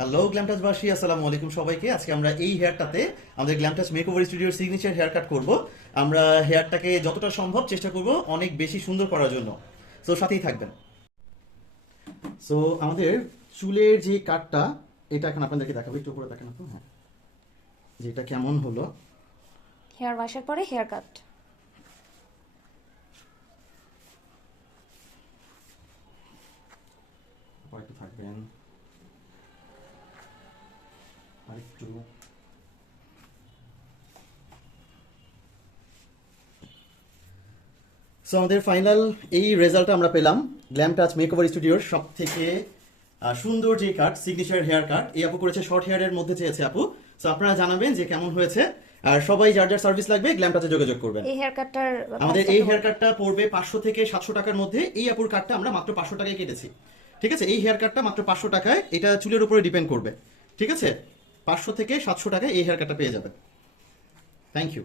Hello গ্ল্যামটাচবাসী, আসসালামু আলাইকুম সবাইকে। আজকে আমরা এই হেয়ারটাতে আমাদের গ্ল্যামটাচ মেকওভার স্টুডিওর সিগনেচার হেয়ার কাট করবো। আমরা হেয়ারটাকে যতটা সম্ভব চেষ্টা করব অনেক বেশি সুন্দর করার জন্য। সো সাথেই থাকবেন। সো আমাদের চুলের যে কাটটা, এটা এখন আপনাদেরকে দেখাবো। একটু উপরে দেখেন আপু। হ্যাঁ, যে এটা কেমন হলো। হেয়ার ওয়াশের পরে হেয়ার কাট। একটু থাকবেন আরেকটু। সো আমাদের ফাইনাল এই রেজাল্টটা আমরা পেলাম গ্ল্যাম টাচ মেকওভার স্টুডিওর সব থেকে সুন্দর যে কাট, সিগনেচার হেয়ার কাট। এই আপু করেছে শর্ট হেয়ারের মধ্যে চেয়েছে আপু। সো আপনারা জানাবেন যে কেমন হয়েছে, আর সবাই যার যার সার্ভিস লাগবে গ্ল্যাম টাচে যোগাযোগ করবেন। এই হেয়ার কাটটার আমাদের এই হেয়ার কাটটা পড়বে 500 থেকে 700 টাকার মধ্যে। এই আপুর কাটটা আমরা মাত্র 500 টাকায় কেটেছি। ঠিক আছে, এই হেয়ার কাটটা মাত্র 500 টাকায়, এটা চুলের উপরে ডিপেন্ড করবে। ঠিক আছে, 500 থেকে 700 টাকায় এই হেয়ার কাটটা পেয়ে যাবেন। Thank you.